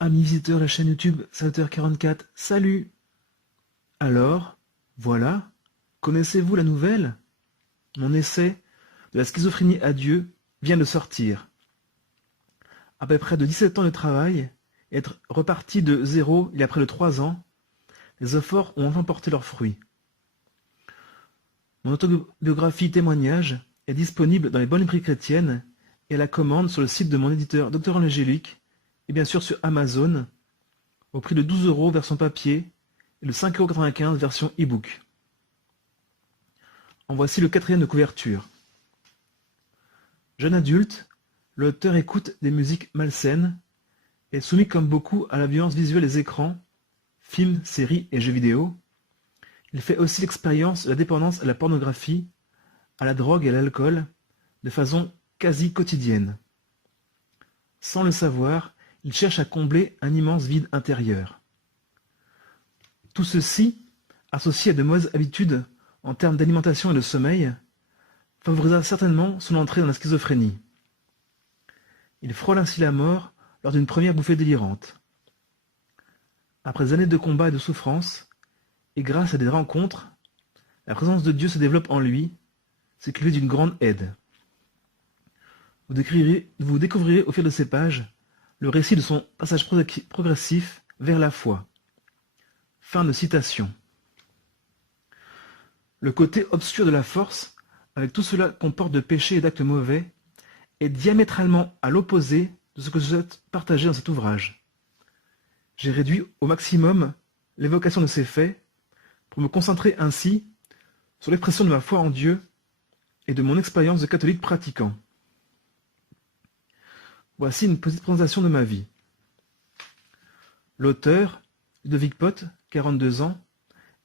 Amis visiteurs de la chaîne YouTube Salvateur44, salut! Alors, voilà, connaissez-vous la nouvelle? Mon essai de la schizophrénie à Dieu vient de sortir. Après près de 17 ans de travail, et être reparti de zéro il y a près de 3 ans, les efforts ont enfin porté leurs fruits. Mon autobiographie témoignage est disponible dans les bonnes librairies chrétiennes et à la commande sur le site de mon éditeur Dr Angélique et bien sûr sur Amazon au prix de 12 € version papier et de 5,95 € version e-book. En voici le 4e de couverture. Jeune adulte, l'auteur écoute des musiques malsaines et soumis comme beaucoup à la violence visuelle des écrans, films, séries et jeux vidéo. Il fait aussi l'expérience de la dépendance à la pornographie, à la drogue et à l'alcool, de façon quasi quotidienne. Sans le savoir, il cherche à combler un immense vide intérieur. Tout ceci, associé à de mauvaises habitudes en termes d'alimentation et de sommeil, favorisa certainement son entrée dans la schizophrénie. Il frôle ainsi la mort lors d'une première bouffée délirante. Après des années de combat et de souffrance, et grâce à des rencontres, la présence de Dieu se développe en lui, ce qui lui est d'une grande aide. Vous découvrirez au fil de ces pages le récit de son passage progressif vers la foi. Fin de citation. Le côté obscur de la force, avec tout cela comporte de péchés et d'actes mauvais, est diamétralement à l'opposé de ce que je souhaite partager dans cet ouvrage. J'ai réduit au maximum l'évocation de ces faits pour me concentrer ainsi sur l'expression de ma foi en Dieu et de mon expérience de catholique pratiquant. Voici une petite présentation de ma vie. L'auteur, Ludovic Pott, 42 ans,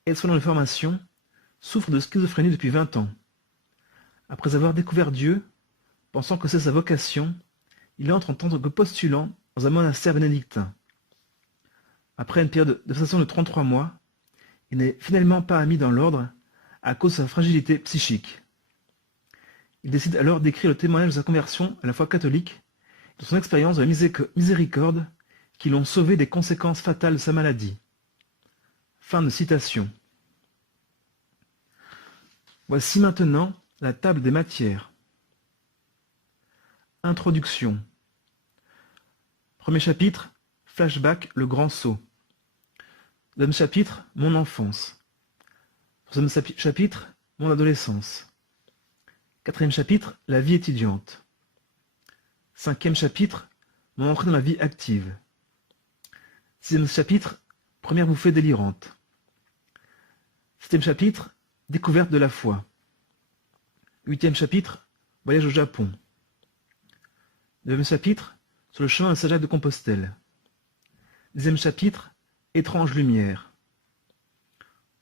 aide-soignant de formation, souffre de schizophrénie depuis 20 ans. Après avoir découvert Dieu, pensant que c'est sa vocation, il entre en tant que postulant dans un monastère bénédictin. Après une période de cessation de 33 mois, il n'est finalement pas mis dans l'ordre à cause de sa fragilité psychique. Il décide alors d'écrire le témoignage de sa conversion à la foi catholique et de son expérience de la miséricorde qui l'ont sauvé des conséquences fatales de sa maladie. Fin de citation. Voici maintenant la table des matières. Introduction. Premier chapitre, flashback, le grand saut. Deuxième chapitre, mon enfance. Troisième chapitre, mon adolescence. Quatrième chapitre, la vie étudiante. Cinquième chapitre, mon entrée dans la vie active. Sixième chapitre, première bouffée délirante. Septième chapitre, découverte de la foi. Huitième chapitre, voyage au Japon. Neuvième chapitre, sur le chemin de Saint-Jacques de Compostelle. Dixième chapitre, étrange lumière.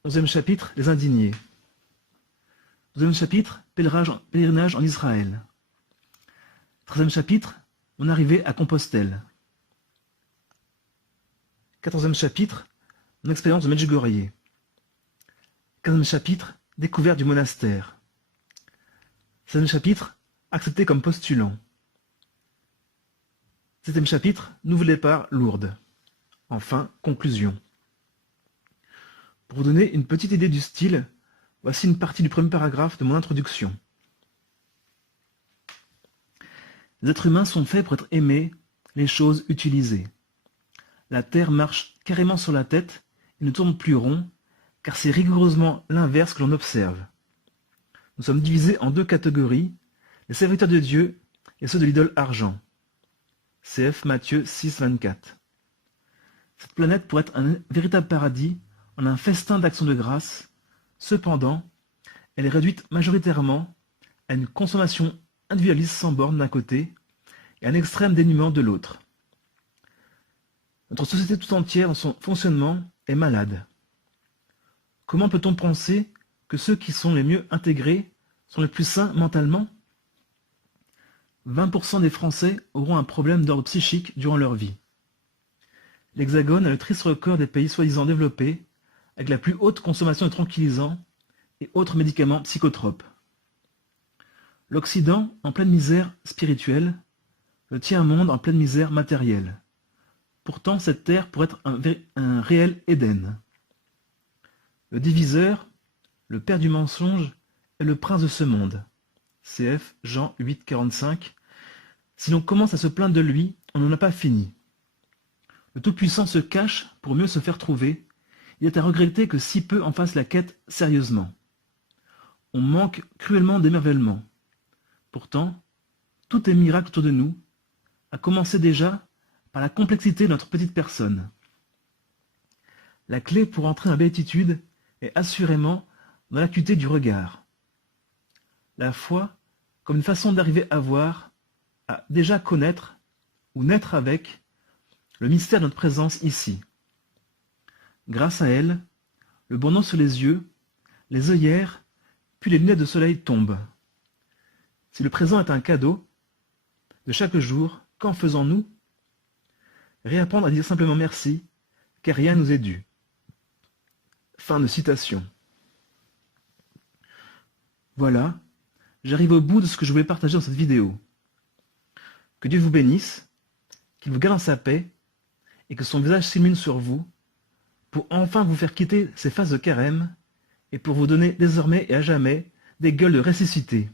Onzième chapitre, les indignés. Douzième chapitre, pèlerinage en Israël. 13e chapitre, mon arrivée à Compostelle. 14e chapitre, mon expérience de Medjugorje. 15e chapitre, découverte du monastère. 16e chapitre, accepté comme postulant. 7e chapitre, nouveau départ, Lourdes. Enfin, conclusion. Pour vous donner une petite idée du style, voici une partie du premier paragraphe de mon introduction. Les êtres humains sont faits pour être aimés, les choses utilisées. La Terre marche carrément sur la tête et ne tourne plus rond, car c'est rigoureusement l'inverse que l'on observe. Nous sommes divisés en deux catégories, les serviteurs de Dieu et ceux de l'idole argent. Cf. Matthieu 6, 24. Cette planète pourrait être un véritable paradis en un festin d'actions de grâce. Cependant, elle est réduite majoritairement à une consommation individualiste sans borne d'un côté et un extrême dénuement de l'autre. Notre société tout entière dans son fonctionnement est malade. Comment peut-on penser que ceux qui sont les mieux intégrés sont les plus sains mentalement? 20% des Français auront un problème d'ordre psychique durant leur vie. L'Hexagone a le triste record des pays soi-disant développés, avec la plus haute consommation de tranquillisants et autres médicaments psychotropes. L'Occident en pleine misère spirituelle, le tiers-monde en pleine misère matérielle. Pourtant, cette terre pourrait être un réel Éden. Le diviseur, le père du mensonge, est le prince de ce monde. Cf. Jean 8, 45. Si l'on commence à se plaindre de lui, on n'en a pas fini. Le Tout-Puissant se cache pour mieux se faire trouver. Il est à regretter que si peu en fassent la quête sérieusement. On manque cruellement d'émerveillement. Pourtant, tout est miracle autour de nous, à commencer déjà par la complexité de notre petite personne. La clé pour entrer en béatitude est assurément dans l'acuité du regard. La foi comme une façon d'arriver à voir, à déjà connaître ou naître avec le mystère de notre présence ici. Grâce à elle, le bandeau sur les yeux, les œillères, puis les lunettes de soleil tombent. Si le présent est un cadeau de chaque jour, qu'en faisons-nous? Réapprendre à dire simplement merci, car rien nous est dû. Fin de citation. Voilà, j'arrive au bout de ce que je voulais partager dans cette vidéo. Que Dieu vous bénisse, qu'il vous garde en sa paix, et que son visage s'illumine sur vous, pour enfin vous faire quitter ces phases de carême, et pour vous donner désormais et à jamais des gueules de ressuscité.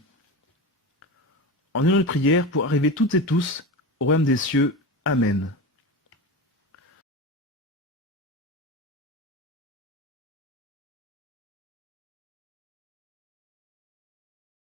En union de prière pour arriver toutes et tous au royaume des cieux. Amen.